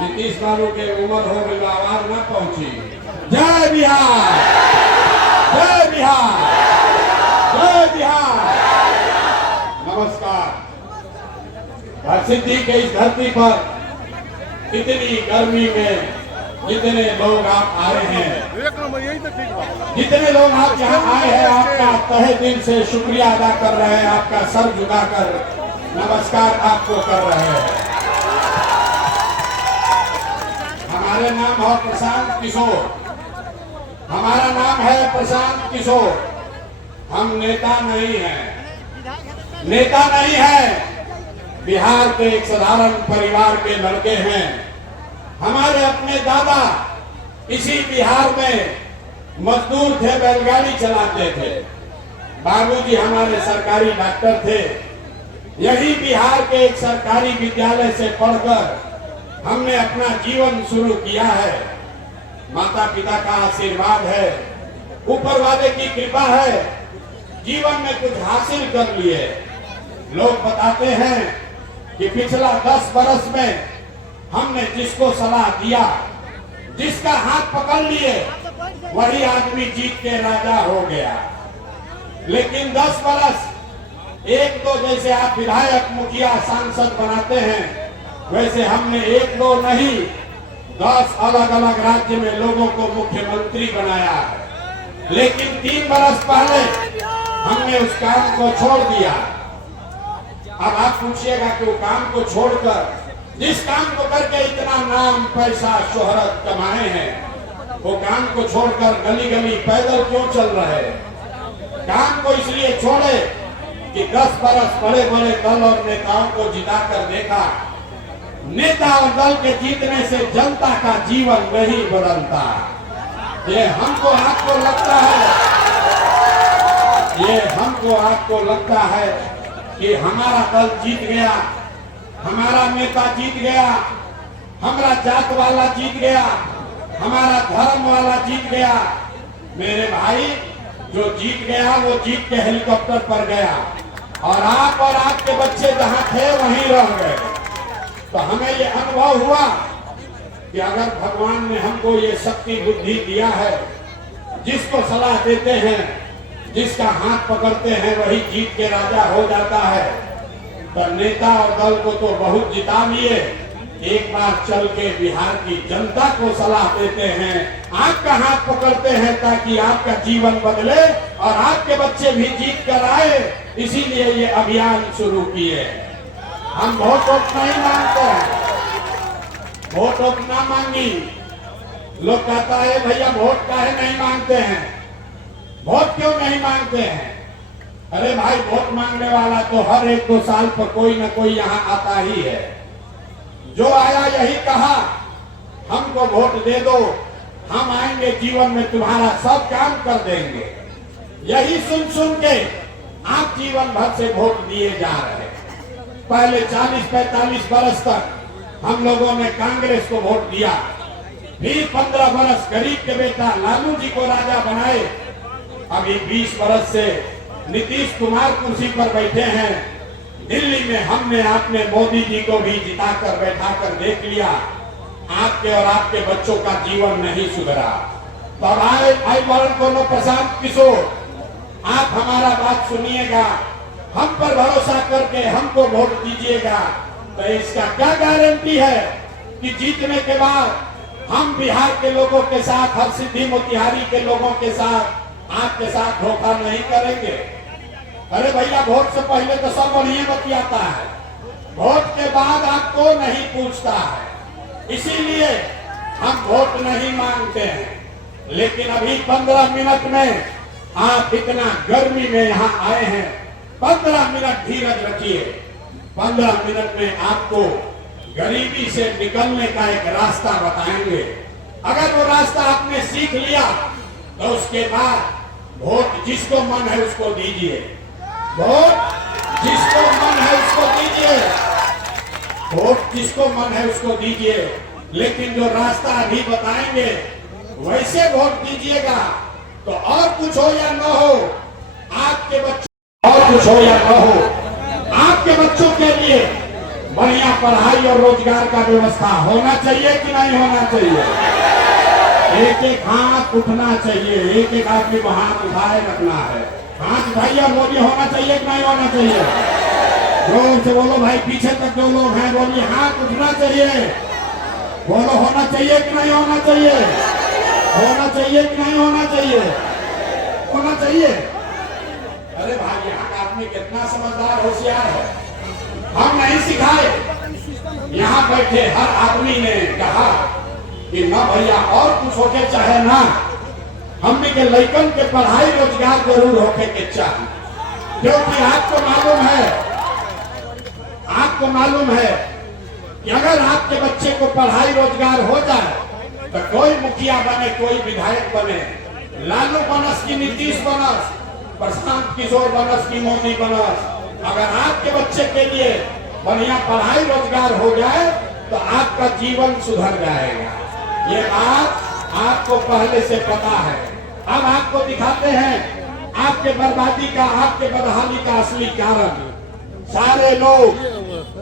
नीतीश बाबू के उम्र हो गई, आवाज ना पहुंची। जय बिहार, जय बिहार, जय बिहार। नमस्कार। हरसिद्धि के इस धरती पर इतनी गर्मी में जितने लोग आप आए हैं, जितने लोग आप यहाँ आए हैं, आपका तहे दिल से शुक्रिया अदा कर रहे हैं, आपका सर झुकाकर नमस्कार आपको कर रहे हैं। हमारे नाम है प्रशांत किशोर, हमारा नाम है प्रशांत किशोर। हम नेता नहीं हैं, नेता नहीं है, बिहार के एक साधारण परिवार के लड़के हैं। हमारे अपने दादा इसी बिहार में मजदूर थे, बैलगाड़ी चलाते थे। बाबूजी हमारे सरकारी डॉक्टर थे। यही बिहार के एक सरकारी विद्यालय से पढ़कर हमने अपना जीवन शुरू किया है। माता पिता का आशीर्वाद है, ऊपर वाले की कृपा है, जीवन में कुछ हासिल कर लिए। लोग बताते हैं कि पिछला 10 बरस में हमने जिसको सलाह दिया, जिसका हाथ पकड़ लिए, वही आदमी जीत के राजा हो गया। लेकिन 10 बरस एक दो, जैसे आप विधायक, मुखिया, सांसद बनाते हैं, वैसे हमने एक दो नहीं 10 अलग अलग राज्य में लोगों को मुख्यमंत्री बनाया है। लेकिन 3 बरस पहले हमने उस काम को छोड़ दिया। अब आप पूछिएगा कि वो काम को छोड़कर, जिस काम को करके इतना नाम, पैसा, शोहरत कमाए हैं, वो काम को छोड़कर गली गली पैदल क्यों चल रहे? काम को इसलिए छोड़े कि 10 बरस बड़े बड़े दल और नेताओं को जिताकर देखा, नेता और दल के जीतने से जनता का जीवन नहीं बदलता। ये हमको आपको लगता है, ये हमको आपको लगता है कि हमारा दल जीत गया, हमारा नेता जीत गया, हमारा जात वाला जीत गया, हमारा धर्म वाला जीत गया। मेरे भाई, जो जीत गया वो जीत के हेलीकॉप्टर पर गया, और आप और आपके बच्चे जहां थे वहीं रह गए। तो हमें ये अनुभव हुआ कि अगर भगवान ने हमको ये शक्ति बुद्धि दिया है, जिसको सलाह देते हैं, जिसका हाथ पकड़ते हैं, वही जीत के राजा हो जाता है। तो नेता और दल को तो बहुत जिता लिए, एक बार चल के बिहार की जनता को सलाह देते हैं, आपका हाथ पकड़ते हैं ताकि आपका जीवन बदले और आपके बच्चे भी जीत कर आए। इसीलिए ये अभियान शुरू किए। हम वोट नहीं मांगते हैं, वोट ना मांगी। लोग कहता है भैया वोट काहे नहीं मांगते हैं, वोट क्यों नहीं मांगते हैं? अरे भाई, वोट मांगने वाला तो हर 1-2 साल पर कोई न कोई यहाँ आता ही है। जो आया यही कहा, हमको वोट दे दो, हम आएंगे, जीवन में तुम्हारा सब काम कर देंगे। यही सुन सुन के आप जीवन भर से वोट दिए जा रहे हैं। पहले 40-45 बरस तक हम लोगों ने कांग्रेस को वोट दिया, फिर 15 बरस गरीब के बेटा लालू जी को राजा बनाए। अभी 20 बरस से नीतीश कुमार कुर्सी पर बैठे हैं। दिल्ली में हमने आपने मोदी जी को भी जिताकर बैठाकर देख लिया, आपके और आपके बच्चों का जीवन नहीं सुधरा। तो आई वरण कोनो प्रशांत किशोर, आप हमारा बात सुनिएगा, हम पर भरोसा करके हमको वोट दीजिएगा। तो इसका क्या गारंटी है कि जीतने के बाद हम बिहार के लोगों के साथ, हरसिद्धि मोतिहारी के लोगों के साथ, आपके साथ धोखा नहीं करेंगे? अरे भैया, वोट से पहले तो सब बढ़िया बतियाता है, वोट के बाद आपको नहीं पूछता है। इसीलिए हम वोट नहीं मांगते हैं। लेकिन अभी 15 मिनट में आप इतना गर्मी में यहाँ आए हैं, 15 मिनट धीरज रखिए। 15 मिनट में आपको गरीबी से निकलने का एक रास्ता बताएंगे। अगर वो रास्ता आपने सीख लिया तो उसके बाद वोट जिसको मन है उसको दीजिए, वोट जिसको मन है उसको दीजिए, वोट जिसको मन है उसको दीजिए। लेकिन जो रास्ता अभी बताएंगे वैसे वोट दीजिएगा। तो और कुछ हो या न हो, आपके बच्चों, और कुछ हो या न हो, आपके बच्चों के लिए बढ़िया पढ़ाई और रोजगार का व्यवस्था होना चाहिए कि नहीं होना चाहिए? एक एक हाथ उठना चाहिए, एक एक आदमी को हाथ उठाए रखना है। हाथ उठाइए और बोलिए होना चाहिए कि नहीं होना चाहिए? जोर से बोलो भाई, पीछे तक जो लोग हैं बोलिए हाथ उठना चाहिए। बोलो होना चाहिए कि नहीं होना चाहिए? होना चाहिए कि नहीं होना चाहिए? होना चाहिए। अरे भाई, यहाँ का आदमी कितना समझदार होशियार है, हम नहीं सिखाए। यहाँ बैठे हर आदमी ने कहा कि ना भैया और कुछ होके चाहे ना, हमने के लड़कन के पढ़ाई रोजगार जरूर होके के चाहे। क्योंकि आपको मालूम है कि अगर आपके बच्चे को पढ़ाई रोजगार हो जाए तो कोई मुखिया बने, कोई विधायक बने, लालू बनस की नीतीश बनस, प्रशांत किशोर बनस की मोदी बनस, अगर आपके बच्चे के लिए बढ़िया पढ़ाई रोजगार हो जाए तो आपका जीवन सुधर जाएगा। ये बात आपको पहले से पता है। अब आपको दिखाते हैं आपके बर्बादी का, आपके बदहाली का असली कारण। सारे लोग